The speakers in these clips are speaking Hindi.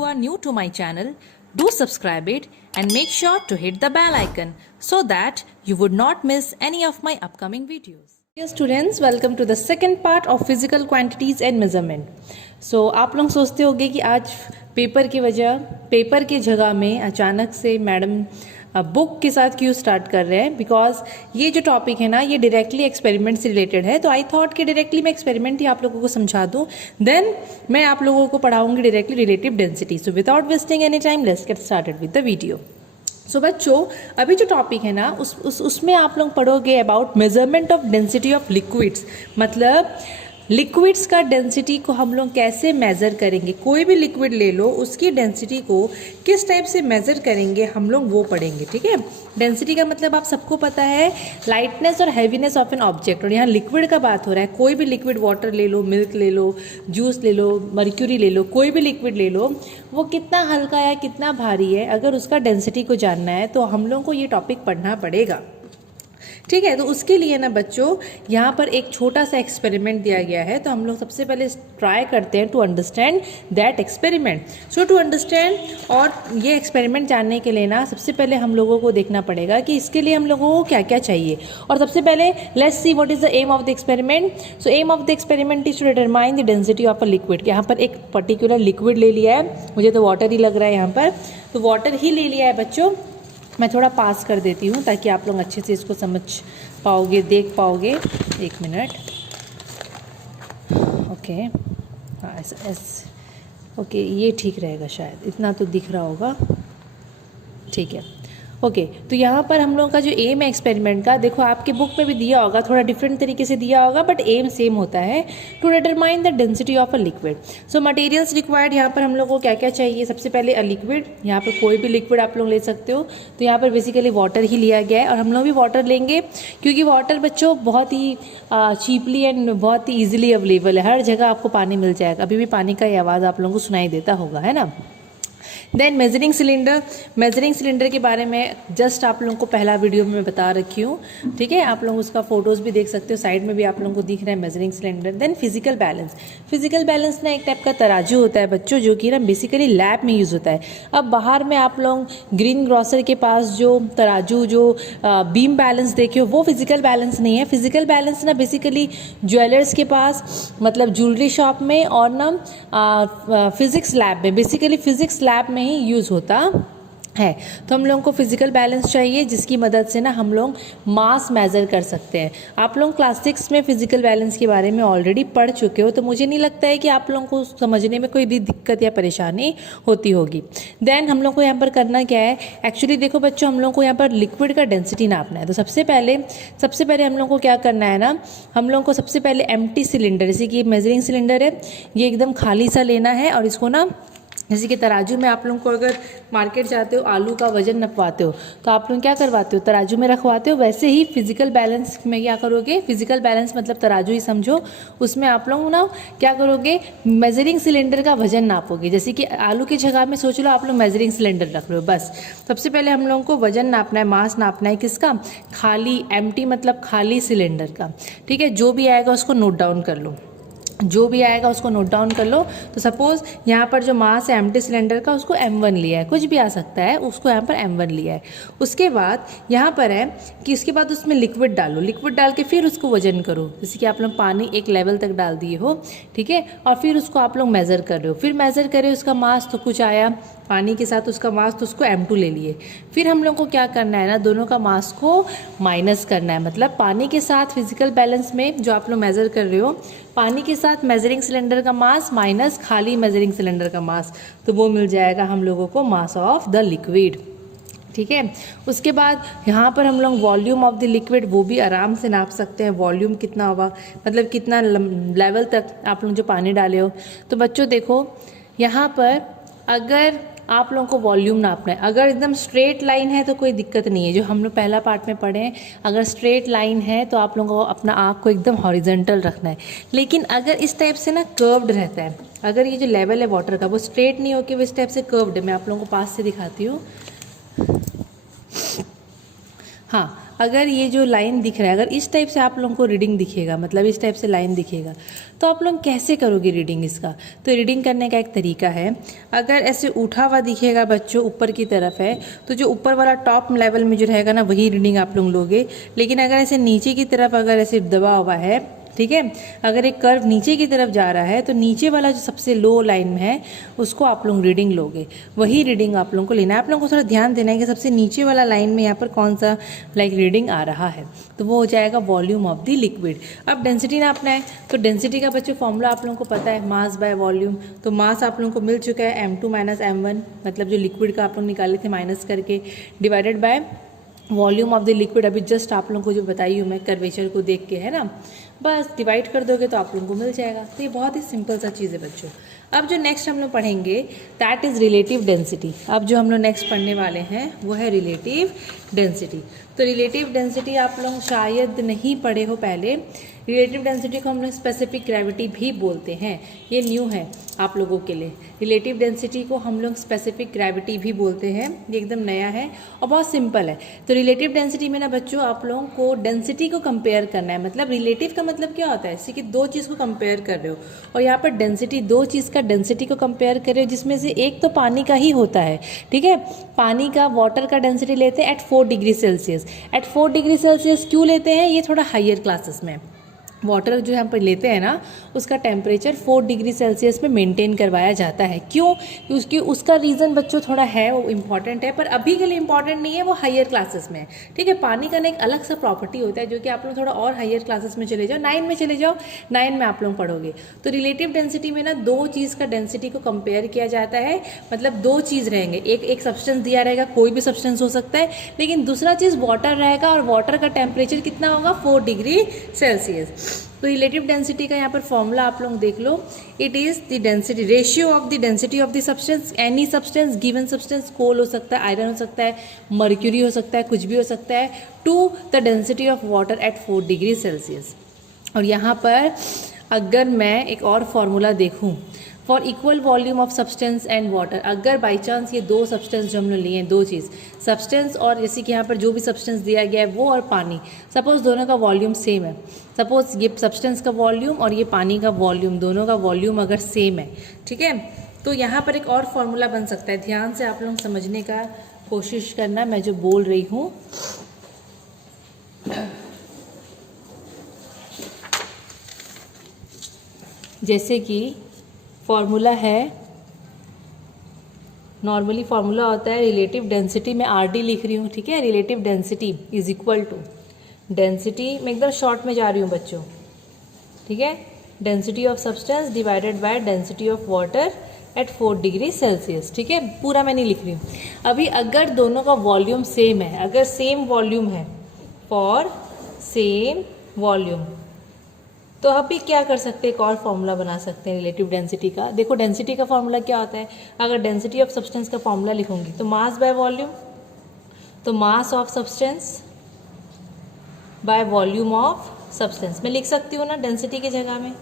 you are new to my channel, do subscribe it and make sure to hit the bell icon so that you would not miss any of my upcoming videos. Dear students, welcome to the second part of physical quantities and measurement. So आप लोग सोचते होंगे कि आज पेपर की जगह में अचानक से मैडम बुक के साथ क्यों स्टार्ट कर रहे हैं, बिकॉज ये जो टॉपिक है ना ये डायरेक्टली एक्सपेरिमेंट से रिलेटेड है। तो आई थॉट कि डायरेक्टली मैं एक्सपेरिमेंट ही आप लोगों को समझा दूं, देन मैं आप लोगों को पढ़ाऊंगी directly relative density. So without wasting any time let's get started with the video. So बच्चों, अभी जो टॉपिक है ना उसमें आप लोग पढ़ोगे about measurement of density of liquids. मतलब लिक्विड्स का डेंसिटी को हम लोग कैसे मेज़र करेंगे, कोई भी लिक्विड ले लो उसकी डेंसिटी को किस टाइप से मेज़र करेंगे हम लोग वो पढ़ेंगे। ठीक है, डेंसिटी का मतलब आप सबको पता है लाइटनेस और हैवीनेस ऑफ एन ऑब्जेक्ट। और यहाँ लिक्विड का बात हो रहा है, कोई भी लिक्विड, वाटर ले लो, मिल्क ले लो, जूस ले लो, मर्क्यूरी ले लो, कोई भी लिक्विड ले लो, वो कितना हल्का या कितना भारी है, अगर उसका डेंसिटी को जानना है तो हम लोग को ये टॉपिक पढ़ना पड़ेगा। ठीक है, तो उसके लिए ना बच्चों यहाँ पर एक छोटा सा एक्सपेरिमेंट दिया गया है, तो हम लोग सबसे पहले ट्राई करते हैं to understand that experiment. So to understand, और ये एक्सपेरिमेंट जानने के लिए ना सबसे पहले हम लोगों को देखना पड़ेगा कि इसके लिए हम लोगों को क्या क्या चाहिए। और सबसे पहले let's see what is the aim of the experiment. So aim of the experiment is to determine the density of a liquid. यहाँ पर एक पर्टिकुलर लिक्विड ले लिया है, मुझे तो वाटर ही लग रहा है यहाँ पर, तो वाटर ही ले लिया है बच्चों। मैं थोड़ा पास कर देती हूँ ताकि आप लोग अच्छे से इसको समझ पाओगे, देख पाओगे। एक मिनट, ओके, हाँ ओके, ये ठीक रहेगा शायद, इतना तो दिख रहा होगा। ठीक है, ओके। तो यहाँ पर हम लोगों का जो एम है एक्सपेरिमेंट का, देखो आपके बुक में भी दिया होगा, थोड़ा डिफरेंट तरीके से दिया होगा बट एम सेम होता है, to determine the density of a liquid. So materials required, यहाँ पर हम लोग को क्या क्या चाहिए। सबसे पहले अ लिक्विड, यहाँ पर कोई भी लिक्विड आप लोग ले सकते हो, तो यहाँ पर बेसिकली वाटर ही लिया गया है और हम लोग भी वाटर लेंगे क्योंकि वाटर बच्चों बहुत ही चीपली एंड बहुत ही ईजिली अवेलेबल है, हर जगह आपको पानी मिल जाएगा। अभी भी पानी का ही आवाज़ आप लोगों को सुनाई देता होगा, है ना। Then measuring cylinder, measuring cylinder के बारे में जस्ट आप लोगों को पहला वीडियो में बता रखी हूँ। ठीक है, आप लोग उसका फोटोज़ भी देख सकते हो, साइड में भी आप लोगों को दिख रहा है measuring cylinder. Then physical balance, physical balance ना एक टाइप का तराजू होता है बच्चों, जो कि ना बेसिकली लैब में यूज़ होता है। अब बाहर में आप लोग ग्रीन ग्रॉसर के पास जो तराजू, जो बीम बैलेंस देखे हो, वो फिजिकल बैलेंस नहीं है। फिजिकल बैलेंस ना बेसिकली ज्वेलर्स के पास, मतलब ज्वेलरी शॉप में, और ना फिजिक्स लैब में, बेसिकली फिजिक्स लैब में ही यूज़ होता है। तो हम लोगों को फिजिकल बैलेंस चाहिए जिसकी मदद से ना हम लोग मास मेज़र कर सकते हैं। आप लोग क्लास 6 में फिजिकल बैलेंस के बारे में ऑलरेडी पढ़ चुके हो, तो मुझे नहीं लगता है कि आप लोगों को समझने में कोई भी दिक्कत या परेशानी होती होगी। देन हम लोग को यहाँ पर करना क्या है, एक्चुअली देखो बच्चों, हम लोग को यहाँ पर लिक्विड का डेंसिटी नापना है। तो सबसे पहले हम लोग को क्या करना है ना, हम लोग को सबसे पहले एम्प्टी सिलेंडर, जैसे कि मेजरिंग सिलेंडर है, ये एकदम खाली सा लेना है और इसको ना, जैसे कि तराजू में आप लोगों को अगर मार्केट जाते हो आलू का वजन नपवाते हो तो आप लोग क्या करवाते हो, तराजू में रखवाते हो। वैसे ही फिजिकल बैलेंस में क्या करोगे, फिजिकल बैलेंस मतलब तराजू ही समझो, उसमें आप लोग ना क्या करोगे, मेजरिंग सिलेंडर का वजन नापोगे। जैसे कि आलू की जगह में सोच लो आप लोग मेजरिंग सिलेंडर रख लो, बस। सबसे पहले हम लोगों को वजन नापना है, मास नापना है, किसका, खाली, एम्प्टी मतलब खाली सिलेंडर का। ठीक है, जो भी आएगा उसको नोट डाउन कर लो, जो भी आएगा उसको नोट डाउन कर लो। तो सपोज यहाँ पर जो मास है एम्प्टी सिलेंडर का, उसको m1 लिया है, कुछ भी आ सकता है, उसको यहाँ पर m1 लिया है। उसके बाद यहाँ पर है कि उसके बाद उसमें लिक्विड डालो, लिक्विड डाल के फिर उसको वजन करो। जैसे कि आप लोग पानी एक लेवल तक डाल दिए हो, ठीक है, और फिर उसको आप लोग मेज़र कर रहे हो, फिर मेज़र करे उसका मास तो कुछ आया, पानी के साथ उसका मास, तो उसको m2 ले लिए। फिर हम लोग को क्या करना है ना, दोनों का मास को माइनस करना है। मतलब पानी के साथ फिजिकल बैलेंस में जो आप लोग मेज़र कर रहे हो, पानी के साथ मेजरिंग सिलेंडर का मास माइनस खाली मेजरिंग सिलेंडर का मास, तो वो मिल जाएगा हम लोगों को मास ऑफ द लिक्विड। ठीक है, उसके बाद यहाँ पर हम लोग वॉल्यूम ऑफ द लिक्विड वो भी आराम से नाप सकते हैं। वॉल्यूम कितना होगा, मतलब कितना लेवल तक आप लोग जो पानी डाले हो। तो बच्चों देखो यहाँ पर अगर आप लोगों को वॉल्यूम नापना है, अगर एकदम स्ट्रेट लाइन है तो कोई दिक्कत नहीं है, जो हम लोग पहला पार्ट में पढ़े हैं, अगर स्ट्रेट लाइन है तो आप लोगों को अपना आँख को एकदम हॉरिजॉन्टल रखना है। लेकिन अगर इस टाइप से ना कर्व्ड रहता है, अगर ये जो लेवल है वाटर का वो स्ट्रेट नहीं होकर वो इस टाइप से कर्व्ड है, मैं आप लोगों को पास से दिखाती हूँ। हाँ, अगर ये जो लाइन दिख रहा है, अगर इस टाइप से आप लोगों को रीडिंग दिखेगा, मतलब इस टाइप से लाइन दिखेगा, तो आप लोग कैसे करोगे रीडिंग इसका? तो रीडिंग करने का एक तरीका है, अगर ऐसे उठा हुआ दिखेगा बच्चों, ऊपर की तरफ है, तो जो ऊपर वाला टॉप लेवल में जो रहेगा ना, वही रीडिंग आप लोग लोगे। लेकिन अगर ऐसे नीचे की तरफ अगर ऐसे दबा हुआ है, ठीक है, अगर एक कर्व नीचे की तरफ जा रहा है, तो नीचे वाला जो सबसे लो लाइन में है उसको आप लोग रीडिंग लोगे, वही रीडिंग आप लोगों को लेना है। आप लोगों को थोड़ा ध्यान देना है कि सबसे नीचे वाला लाइन में यहाँ पर कौन सा रीडिंग आ रहा है, तो वो हो जाएगा वॉल्यूम ऑफ द लिक्विड। अब डेंसिटी नापना है, तो डेंसिटी का बच्चों फॉर्मूला आप लोगों को पता है, मास बाय वॉल्यूम। तो मास आप लोगों को मिल चुका है m2 - m1, मतलब जो लिक्विड का आप लोग निकाले थे माइनस करके, divided by volume of the liquid. अभी जस्ट आप लोगों को जो बताई हूँ मैं कर्वेचर को देख के, है ना, बस डिवाइड कर दोगे तो आप लोगों को मिल जाएगा। तो ये बहुत ही सिंपल सा चीज़ है बच्चों। अब जो नेक्स्ट हम लोग पढ़ेंगे दैट इज़ रिलेटिव डेंसिटी। अब जो हम लोग नेक्स्ट पढ़ने वाले हैं वो है रिलेटिव डेंसिटी। तो रिलेटिव डेंसिटी आप लोग शायद नहीं पढ़े हो पहले। रिलेटिव डेंसिटी को हम लोग स्पेसिफिक ग्रेविटी भी बोलते हैं, ये न्यू है आप लोगों के लिए। रिलेटिव डेंसिटी को हम लोग स्पेसिफिक ग्रेविटी भी बोलते हैं, ये एकदम नया है और बहुत सिंपल है। तो रिलेटिव डेंसिटी में ना बच्चों आप लोगों को डेंसिटी को कंपेयर करना है। मतलब रिलेटिव का मतलब क्या होता है, जैसे कि दो चीज़ को कंपेयर कर रहे हो और यहाँ पर डेंसिटी, दो चीज़ का डेंसिटी को कंपेयर कर रहे हो, जिसमें से एक तो पानी का ही होता है, ठीक है। पानी का, वाटर का डेंसिटी लेते हैं at 4 degree Celsius. At 4 degree Celsius क्यों लेते हैं, ये थोड़ा हाइयर क्लासेस में। वाटर जो हम पर लेते हैं ना, उसका टेम्परेचर 4 डिग्री सेल्सियस में मेंटेन करवाया जाता है। क्यों? उसका रीज़न बच्चों थोड़ा है, वो इम्पॉर्टेंट है, पर अभी के लिए इम्पॉर्टेंट नहीं है, वो हायर क्लासेस में है, ठीक है। पानी का ना एक अलग सा प्रॉपर्टी होता है जो कि आप लोग थोड़ा और हायर क्लासेस में चले जाओ, 9 में चले जाओ, 9 में आप लोग पढ़ोगे। तो रिलेटिव डेंसिटी में ना दो चीज़ का डेंसिटी को कंपेयर किया जाता है। मतलब दो चीज़ रहेंगे, एक सब्सटेंस दिया रहेगा, कोई भी सब्सटेंस हो सकता है, लेकिन दूसरा चीज़ वाटर रहेगा और वाटर का टेम्परेचर कितना होगा, 4 डिग्री सेल्सियस। तो रिलेटिव डेंसिटी का यहाँ पर फॉर्मूला आप लोग देख लो, it is the density, ratio of the density of the substance, any substance, given substance, coal हो सकता है, आयरन हो सकता है, मर्क्यूरी हो सकता है, कुछ भी हो सकता है, to the density of water at 4 degree Celsius. और यहाँ पर अगर मैं एक और फार्मूला देखूँ, for equal volume of substance and water, अगर बाई चांस ये दो सब्सटेंस जो हम लोग लिए हैं, दो चीज़, सब्सटेंस और जैसे कि यहाँ पर जो भी सब्सटेंस दिया गया है वो और पानी, सपोज दोनों का वॉल्यूम सेम है, सपोज ये सब्सटेंस का वॉल्यूम और ये पानी का वॉल्यूम, दोनों का वॉल्यूम अगर सेम है, ठीक है, तो यहाँ पर एक और फार्मूला बन सकता है। ध्यान से आप लोग समझने का कोशिश करना मैं जो बोल रही हूँ। जैसे कि फॉर्मूला है, नॉर्मली फॉर्मूला होता है रिलेटिव डेंसिटी, में RD लिख रही हूँ, ठीक है। Relative density is equal to density, मैं एकदम शॉर्ट में जा रही हूँ बच्चों, ठीक है, density of substance divided by density of water at 4 degree Celsius, ठीक है। पूरा मैं नहीं लिख रही हूँ अभी। अगर दोनों का वॉल्यूम सेम है, अगर सेम वॉल्यूम है, फॉर सेम वॉल्यूम, तो अभी क्या कर सकते हैं, एक और फॉर्मूला बना सकते हैं रिलेटिव डेंसिटी का। देखो डेंसिटी का फॉर्मूला क्या होता है, अगर डेंसिटी ऑफ सब्सटेंस का फॉर्मूला लिखूंगी तो मास बाय वॉल्यूम, तो mass of substance by volume of substance मैं लिख सकती हूँ ना, डेंसिटी की जगह में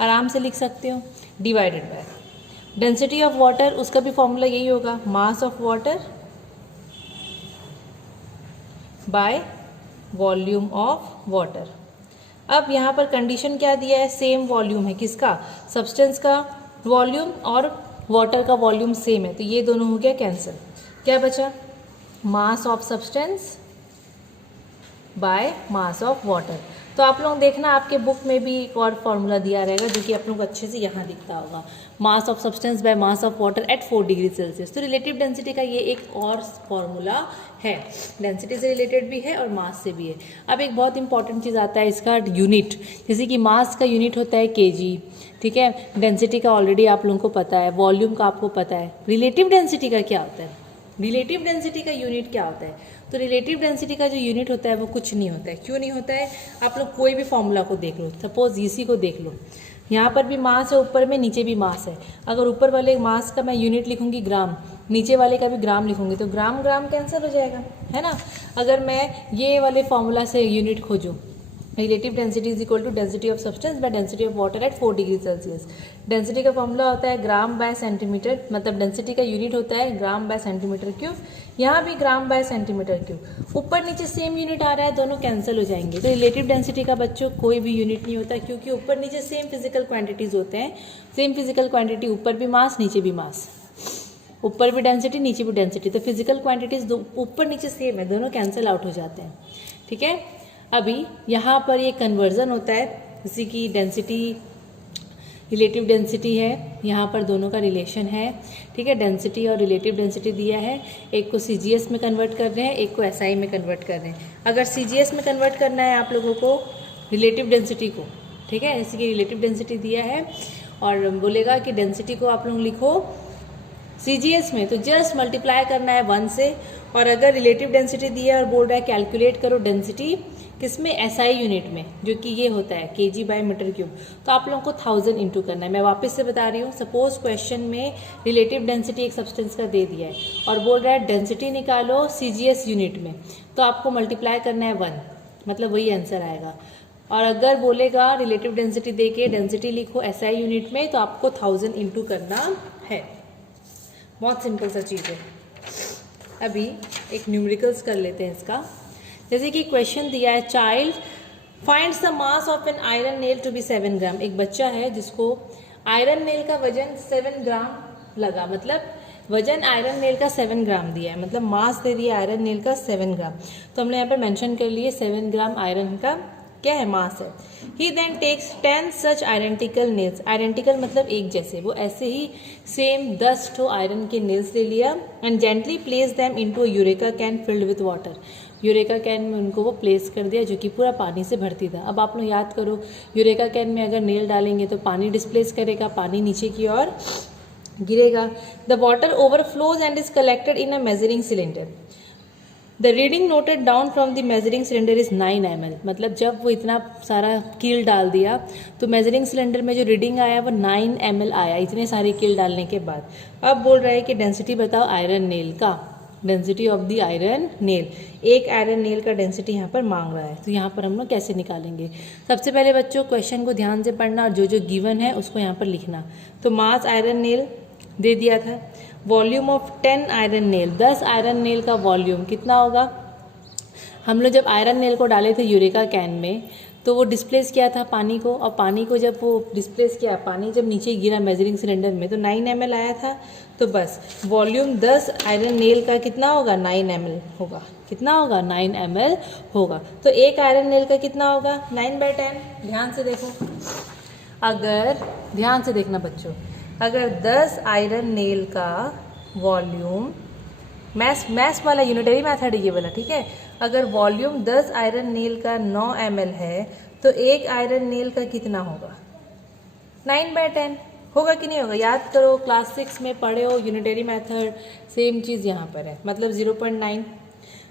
आराम से लिख सकती हूँ, divided by density of water, उसका भी फॉर्मूला यही होगा, mass of water by volume of water. अब यहाँ पर कंडीशन क्या दिया है, सेम वॉल्यूम है, किसका, सब्सटेंस का वॉल्यूम और वाटर का वॉल्यूम सेम है, तो ये दोनों हो गया कैंसिल। क्या बचा, mass of substance by mass of water. तो आप लोग देखना आपके बुक में भी एक और फार्मूला दिया रहेगा जो कि आप लोग को अच्छे से यहाँ दिखता होगा, mass of substance by mass of water at 4 degree Celsius. तो रिलेटिव डेंसिटी का ये एक और फार्मूला है, डेंसिटी से रिलेटेड भी है और मास से भी है। अब एक बहुत इंपॉर्टेंट चीज़ आता है इसका, यूनिट। जैसे कि मास का यूनिट होता है kg, ठीक है, डेंसिटी का ऑलरेडी आप लोगों को पता है, वॉल्यूम का आपको पता है। रिलेटिव डेंसिटी का क्या होता है, रिलेटिव डेंसिटी का यूनिट क्या होता है, तो रिलेटिव डेंसिटी का जो यूनिट होता है वो कुछ नहीं होता है। क्यों नहीं होता है, आप लोग कोई भी फॉर्मूला को देख लो, सपोज इसी को देख लो, यहाँ पर भी मास है, ऊपर में नीचे भी मास है। अगर ऊपर वाले मास का मैं यूनिट लिखूंगी ग्राम, नीचे वाले का भी ग्राम लिखूंगी, तो ग्राम ग्राम कैंसिल हो जाएगा, है ना। अगर मैं ये वाले फॉर्मूला से यूनिट खोजूँ relative density is equal to density of substance by density of water at 4 degree Celsius. Density का फॉर्मूला होता है ग्राम बाय सेंटीमीटर, मतलब डेंसिटी का यूनिट होता है ग्राम बाय सेंटीमीटर क्यूब। यहाँ भी ग्राम बाय सेंटीमीटर क्यूब, ऊपर नीचे सेम यूनिट आ रहा है, दोनों कैंसिल हो जाएंगे। तो रिलेटिव डेंसिटी का बच्चों कोई भी यूनिट नहीं होता, क्योंकि ऊपर नीचे सेम फिजिकल क्वांटिटीज होते हैं। सेम फिजिकल क्वांटिटी, ऊपर भी मास नीचे भी मास, ऊपर भी डेंसिटी नीचे भी डेंसिटी, तो फिजिकल क्वांटिटीज ऊपर नीचे सेम है, दोनों कैंसिल आउट हो जाते हैं। ठीक है, अभी यहाँ पर ये कन्वर्जन होता है, जैसे कि डेंसिटी रिलेटिव डेंसिटी है, यहाँ पर दोनों का रिलेशन है। ठीक है, डेंसिटी और रिलेटिव डेंसिटी दिया है, एक को CGS में कन्वर्ट कर रहे हैं, एक को SI में कन्वर्ट कर रहे हैं। अगर CGS में कन्वर्ट करना है आप लोगों को रिलेटिव डेंसिटी को, ठीक है, जैसे कि रिलेटिव डेंसिटी दिया है और बोलेगा कि डेंसिटी को आप लोग लिखो CGS में, तो जस्ट मल्टीप्लाई करना है 1 से। और अगर रिलेटिव डेंसिटी दिया है और बोल रहा है कैलकुलेट करो डेंसिटी किसमें, SI यूनिट में, जो कि ये होता है kg बाय मीटर क्यूब, तो आप लोगों को 1000 इंटू करना है। मैं वापस से बता रही हूँ, सपोज क्वेश्चन में रिलेटिव डेंसिटी एक सब्सटेंस का दे दिया है और बोल रहा है डेंसिटी निकालो CGS यूनिट में, तो आपको मल्टीप्लाई करना है 1, मतलब वही आंसर आएगा। और अगर बोलेगा रिलेटिव डेंसिटी दे के डेंसिटी लिखो SI यूनिट में, तो आपको 1000 इंटू करना है। बहुत सिंपल सा चीज़ है। अभी एक न्यूमेरिकल्स कर लेते हैं इसका। जैसे कि क्वेश्चन दिया है, child finds the mass of an iron nail to be 7 gram. एक बच्चा है जिसको आयरन नेल का वजन 7 ग्राम लगा, मतलब वजन आयरन नेल का 7 ग्राम दिया है, मतलब मास दे दिया आयरन नेल का 7 ग्राम। तो हमने यहाँ पर मेंशन कर लिए 7 ग्राम आयरन का क्या है, मास है। ही देन टेक्स 10 सच आइडेंटिकल नेल्स, आइडेंटिकल मतलब एक जैसे, वो ऐसे ही सेम 10 ठो आयरन के नेल्स ले लिया and gently place them into a eureka can filled with water. Eureka can में उनको वो प्लेस कर दिया जो कि पूरा पानी से भरती था। अब आप लोग याद करो, यूरेका कैन में अगर नेल डालेंगे तो पानी डिस्प्लेस करेगा, पानी नीचे की ओर गिरेगा। The water overflows and is collected in a measuring cylinder. The reading noted down from the measuring cylinder is 9 ml। मतलब जब वो इतना सारा कील डाल दिया तो मेजरिंग सिलेंडर में जो रीडिंग आया वो 9 ml आया, इतने सारे कील डालने के बाद। अब बोल रहा है कि डेंसिटी बताओ आयरन नेल का, density of the iron nail. एक आयरन नेल का डेंसिटी यहाँ पर मांग रहा है, तो यहाँ पर हम लोग कैसे निकालेंगे। सबसे पहले बच्चों क्वेश्चन को ध्यान से पढ़ना और जो जो गिवन है उसको यहाँ पर लिखना। तो मास आयरन नेल दे दिया था, volume of 10 iron nail, 10 iron nail का वॉल्यूम कितना होगा। हम लोग जब आयरन नेल को डाले थे यूरेका कैन में तो वो डिस्प्लेस किया था पानी को, और पानी को जब वो डिस्प्लेस किया, पानी जब नीचे गिरा मेजरिंग सिलेंडर में तो 9 ml आया था। तो बस वॉल्यूम 10 आयरन नेल का कितना होगा, 9 ml होगा। कितना होगा, 9 ml होगा। तो एक आयरन नेल का कितना होगा, 9/10। ध्यान से देखो, अगर ध्यान से देखना बच्चों, अगर 10 आयरन नेल का वॉल्यूम, मैथ्स वाला यूनिटरी मैथड ये वाला, ठीक है। अगर वॉल्यूम 10 आयरन नेल का 9 ml है तो एक आयरन नेल का कितना होगा, 9/10 होगा कि नहीं होगा। याद करो, क्लास 6 में पढ़े हो यूनिटरी मैथड, सेम चीज़ यहाँ पर है, मतलब 0.9।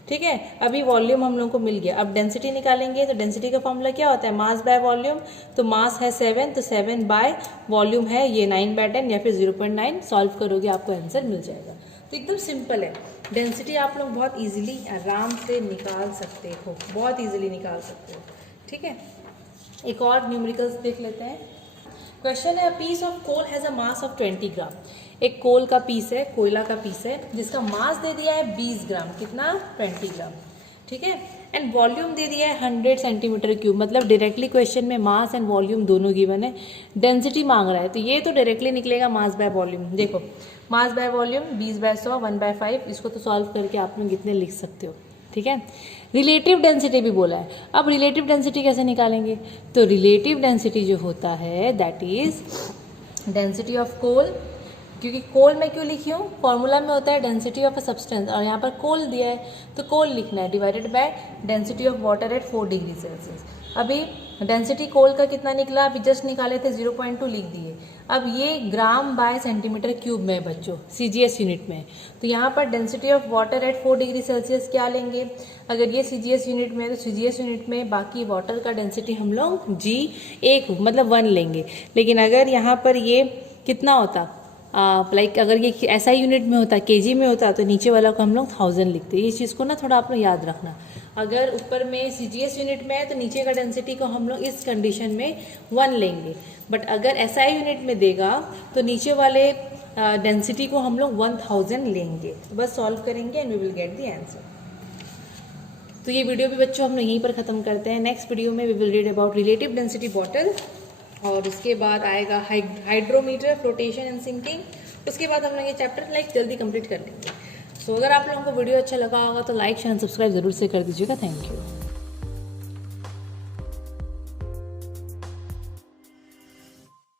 ठीक है, अभी वॉल्यूम हम लोग को मिल गया। अब डेंसिटी निकालेंगे, तो डेंसिटी का फॉर्मूला क्या होता है, मास बाय वॉल्यूम। तो मास है 7, तो 7 बाय वॉल्यूम है ये 9/10 या फिर 0.9। सॉल्व करोगे आपको आंसर मिल जाएगा। तो एकदम सिंपल है, डेंसिटी आप लोग बहुत इजीली आराम से निकाल सकते हो, बहुत इजीली निकाल सकते हो। ठीक है, एक और न्यूमेरिकल्स देख लेते हैं। क्वेश्चन है, piece of coal has a mass of 20 gram. एक कोल का पीस है, कोयला का पीस है, जिसका मास दे दिया है 20 ग्राम, कितना, 20 ग्राम। ठीक है, एंड वॉल्यूम दे दिया है 100 सेंटीमीटर क्यूब। मतलब डायरेक्टली क्वेश्चन में मास एंड वॉल्यूम दोनों गिवन है, डेंसिटी मांग रहा है, तो ये तो डायरेक्टली निकलेगा मास बाय वॉल्यूम। देखो, मास बाय वॉल्यूम 20/100, 1/5, इसको तो सॉल्व करके आप लोग इतने लिख सकते हो। ठीक है, रिलेटिव डेंसिटी भी बोला है। अब रिलेटिव डेंसिटी कैसे निकालेंगे, तो रिलेटिव डेंसिटी जो होता है that is density of coal, क्योंकि कोल में क्यों लिखी हूँ, फॉर्मूला में होता है डेंसिटी ऑफ अ सब्सटेंस, और यहाँ पर कोल दिया है तो कोल लिखना है, divided by density of water at 4 degree Celsius. अभी डेंसिटी कोल का कितना निकला, अभी जस्ट निकाले थे, 0.2 लिख दिए। अब ये ग्राम बाय सेंटीमीटर क्यूब में है बच्चों, CGS यूनिट में। तो यहाँ पर density of water at 4 degree Celsius क्या लेंगे, अगर ये CGS यूनिट में है तो CGS यूनिट में बाकी वाटर का डेंसिटी हम लोग G1 मतलब 1 लेंगे। लेकिन अगर यहाँ पर ये कितना होता, लाइक अगर ये SI यूनिट में होता, kg में होता, तो नीचे वाला को हम लोग 1000 लिखते। इस चीज़ को ना थोड़ा आप लोग याद रखना, अगर ऊपर में CGS यूनिट में है तो नीचे का डेंसिटी को हम लोग इस कंडीशन में 1 लेंगे, बट अगर SI यूनिट में देगा तो नीचे वाले डेंसिटी को हम लोग 1000 लेंगे। तो बस सॉल्व करेंगे and we will get the answer. तो ये वीडियो भी बच्चों हम लोग यहीं पर ख़त्म करते हैं। नेक्स्ट वीडियो में we will read about relative density bottle, और उसके बाद आएगा हाइड्रोमीटर, फ्लोटेशन एंड सिंकिंग। उसके बाद हम लोग ये चैप्टर जल्दी कंप्लीट कर लेंगे। सो अगर आप लोगों को वीडियो अच्छा लगा होगा तो लाइक शेयर एंड सब्सक्राइब जरूर से कर दीजिएगा। Thank you.